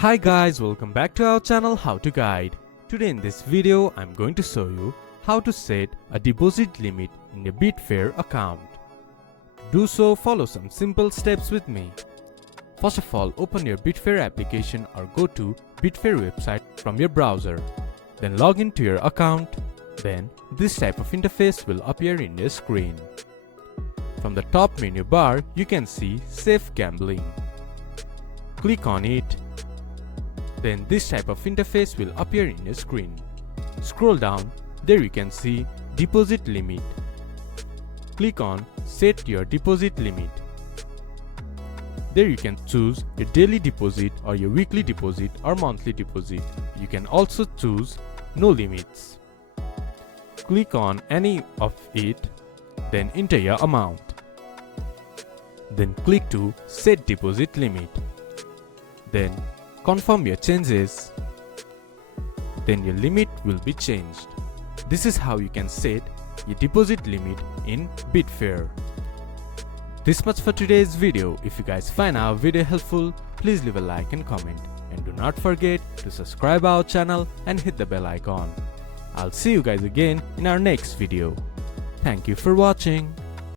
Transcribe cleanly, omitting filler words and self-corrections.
Hi guys, welcome back to our channel How to Guide. Today in this video I'm going to show you how to set a deposit limit in a Betfair account. To do so, follow some simple steps with me. First of all, open your Betfair application or go to Betfair website from your browser. Then log into your account. Then this type of interface will appear in your screen. From the top menu bar, you can see Safe Gambling. Click on it. Then this type of interface will appear in your screen. Scroll down, there you can see Deposit Limit. Click on Set your deposit limit. There you can choose your daily deposit or your weekly deposit or monthly deposit. You can also choose No Limits. Click on any of it, then enter your amount. Then click to Set Deposit Limit. Then confirm your changes. Then your limit will be changed. This is how you can set your deposit limit in Betfair. This much for today's video. If you guys find our video helpful, please leave a like and comment. And do not forget to subscribe our channel and hit the bell icon. I'll see you guys again in our next video. Thank you for watching.